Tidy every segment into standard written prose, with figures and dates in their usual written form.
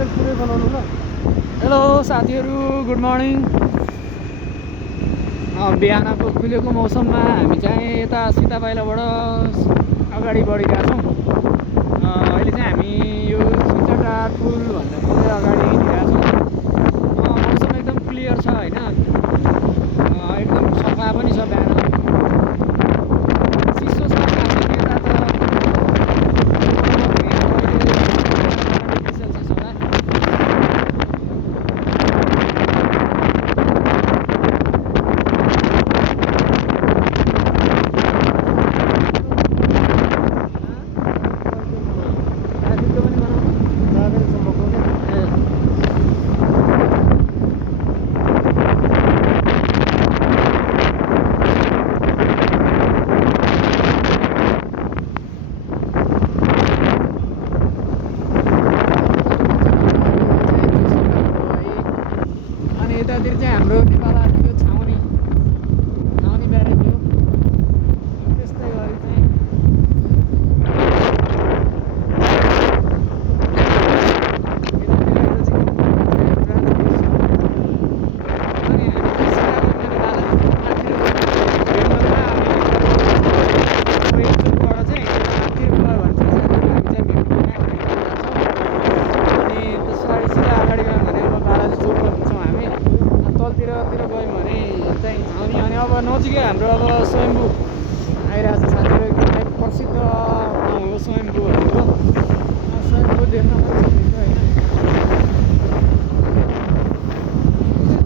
Hello साथीहरू, good morning. बिहानको खुलेको मौसममा हामी चाहिँ यता सीतापाइलाबाट अगाडि बढिरहेका छौँ। अहिले चाहिँ हामी यो सिन्चटा पुल भन्दा पुरै अगाडि हिँडिरहेका छौँ। मौसम एकदम क्लियर छ होइन, एकदम सफा पनि छ। बिहान चिसो छ, यता त यतातिर चाहिँ हाम्रो नेपालको छाउनी ब्यारेज हो। त्यस्तै गरी चाहिँ तलतिर गयौँ भने चाहिँ छाउनी। अनि अब नजिकै हाम्रो अब स्वयम्भू आइरहेको छ साथीहरू। एकदमै प्रसिद्ध ठाउँ हो स्वयम्भू भनेको। स्वयम्भू देख्न पनि सकिन्छ होइन।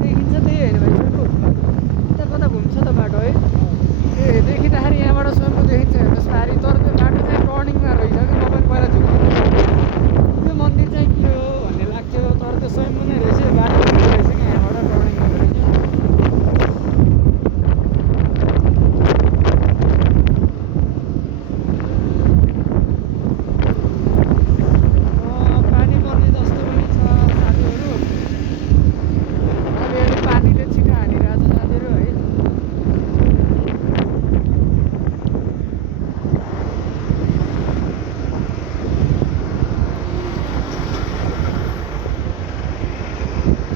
देखिन्छ त्यही होइन भाइ, स्वयम्भू कता कता घुम्छ त बाटो है। ए देखिँदाखेरि यहाँबाट स्वयम्भू देखिन्छ हेर्नुहोस् पारि। तर त्यो बाटो चाहिँ टर्निङमा रहेछ कि। म पनि पहिला झुक्छु त्यो मन्दिर चाहिँ के हो भन्ने लाग्थ्यो, तर त्यो स्वयम्भू नै रहेछ। बाटो रहेछ कि यहाँबाट टर्निङ हुँदो रहेछ। पानी पर्ने जस्तो पनि छ साथीहरू। अलिअलि पानीले छिटो हानिरहेको छ साथीहरू है।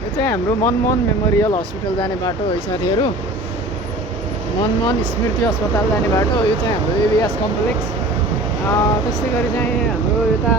यो चाहिँ हाम्रो मनमोहन मेमोरियल हस्पिटल जाने बाटो है साथीहरू। मनमोहन स्मृति अस्पताल जाने बाटो। यो चाहिँ हाम्रो एबिएस कम्प्लेक्स। त्यस्तै गरी चाहिँ हाम्रो यता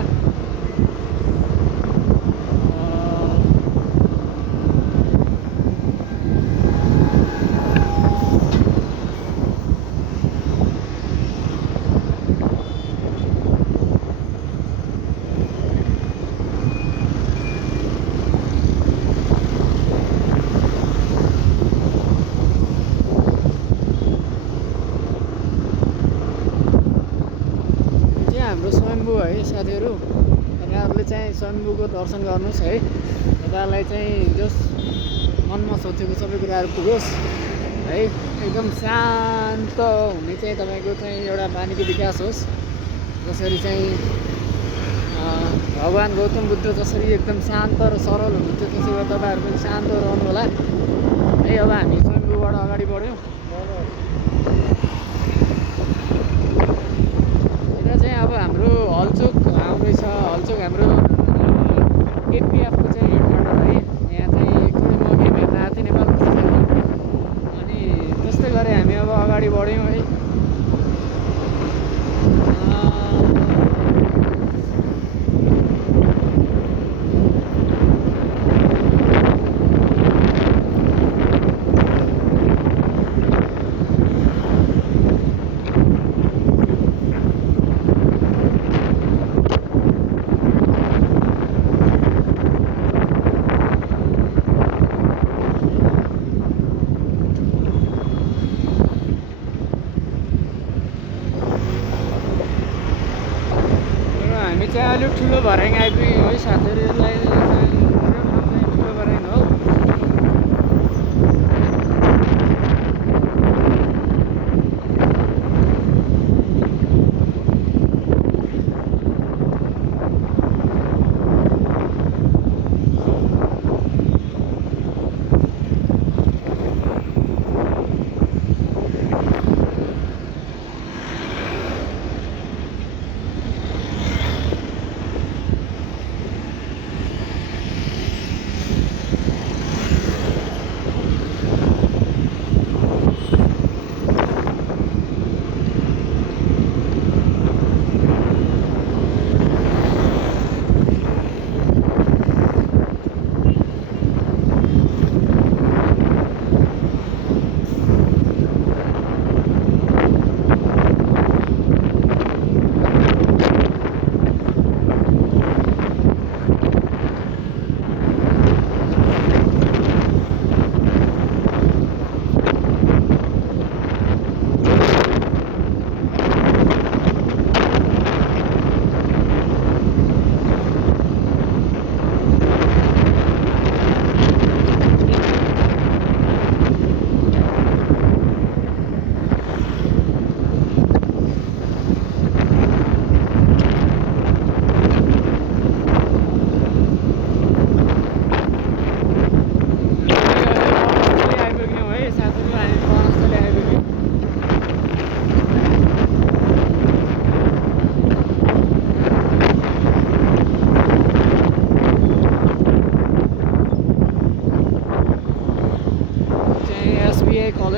हाम्रो स्वयम्भू है साथीहरू। यहाँहरूले चाहिँ स्वयम्भूको दर्शन गर्नुहोस् है। तपाईँहरूलाई चाहिँ जस मनमा सोचेको सबै कुराहरू पुगोस् है। एकदम शान्त हुने चाहिँ तपाईँको चाहिँ एउटा बानीको विकास होस्। जसरी चाहिँ भगवान् गौतम बुद्ध जसरी एकदम शान्त र सरल हुनुहुन्थ्यो, त्यसै गरी तपाईँहरू पनि शान्त रहनु होला है। अब हामी स्वयम्भूबाट अगाडि बढ्यौँ। अब हाम्रो हलचोक आउँदैछ। हलचोक हाम्रो एपिएफको चाहिँ हेडक्वार्टर है। यहाँ चाहिँ एकदमै म गेम हेर्न आएको थिएँ नेपाल पुलिसमा। अनि त्यस्तै गरी हामी अब अगाडि बढ्यौँ है। हामी चाहिँ अलिक ठुलो भर्याङ आइपुग्यौँ है साथीहरू। यसलाई ठुलो भर्याङ हो।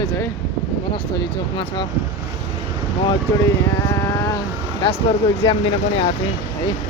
कलेज है वनस्थली चोकमा छ। म एकचोटि यहाँ ब्याचलरको इक्जाम दिन पनि आएको थिएँ है।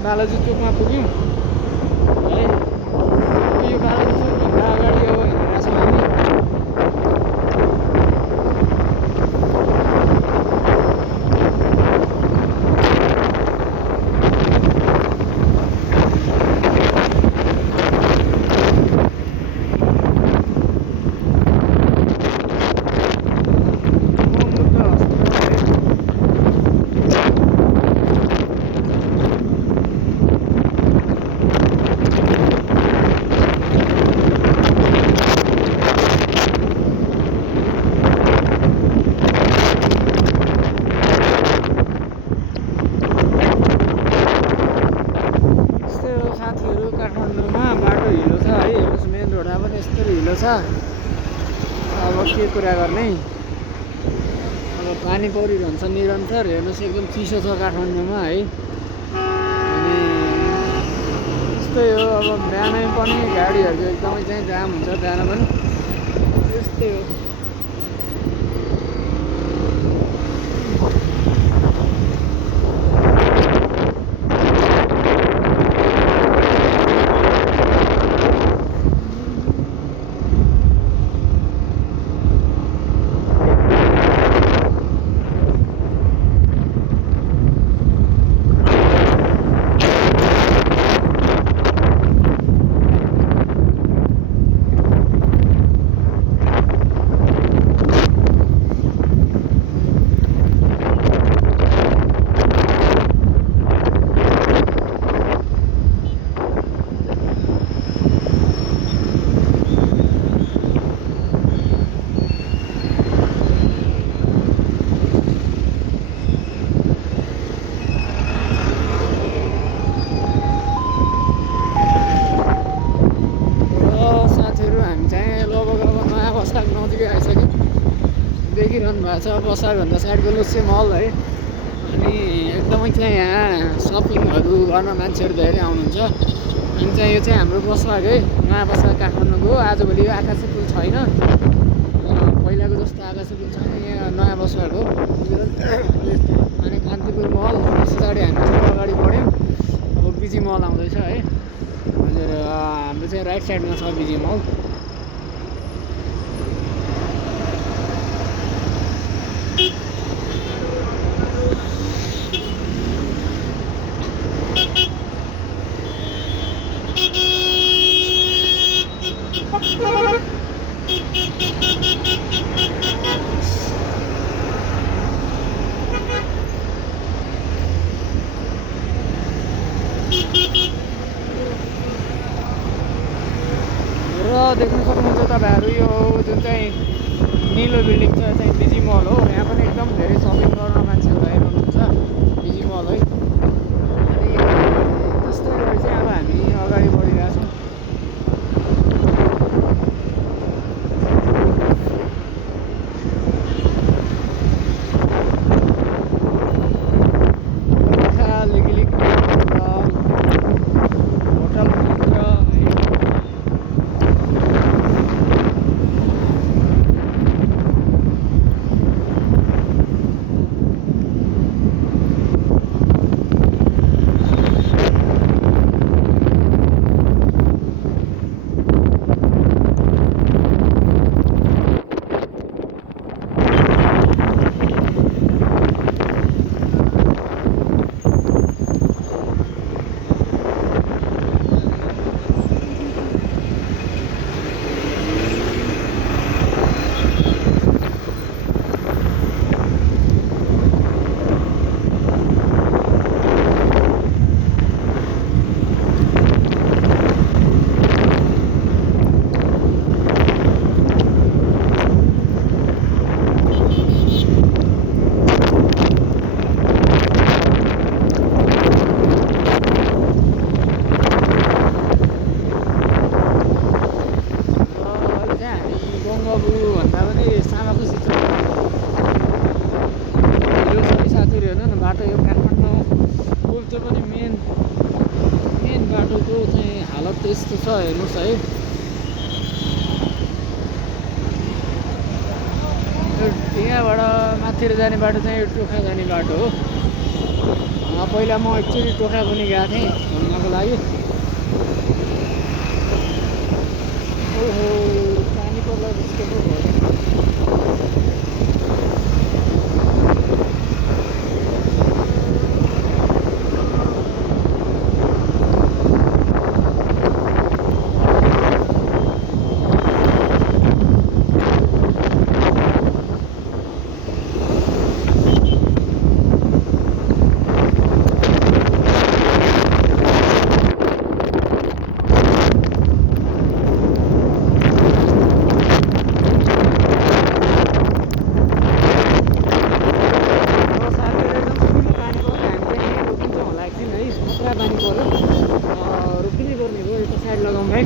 बालाजी चोकमा पुग्यौँ है। यो बालाजी चोकभन्दा अगाडि अब हिँडेका छौँ हामी। अब के कुरा गर्ने, अब पानी परिरहन्छ निरन्तर। हेर्नुहोस् एकदम चिसो छ काठमाडौँमा है। अनि यस्तै हो, अब बिहानै पनि गाडीहरूको एकदमै चाहिँ जाम हुन्छ बिहान पनि, यस्तै हो। देखिरहनु भएको छ बसारभन्दा साइडको लुसे मल है। अनि एकदमै चाहिँ यहाँ सपिङहरू गर्न मान्छेहरू धेरै आउनुहुन्छ। अनि चाहिँ यो चाहिँ हाम्रो बसबाग है, नयाँ बसबाग काठमाडौँको। आजभोलि यो आकाशे पुल छैन, पहिलाको जस्तो आकाशे पुल छैन, यहाँ नयाँ बसबाग हो। अनि कान्तिपुर मल त्यस पछाडि हामी चाहिँ अगाडि बढ्यौँ। अब बिजी मल आउँदैछ है हजुर। हाम्रो चाहिँ राइट साइडमा छ बिजी मल। यहाँबाट माथितिर जाने बाटो चाहिँ यो टोखा जाने बाटो हो। पहिला म एक्चुअली टोखा पनि गएको थिएँ घुम्नको लागि। ओहो पानी पर्ला जस्तो पो भयो। रोकिनै पर्ने भयो। यता साइड लगाउँ भाइ।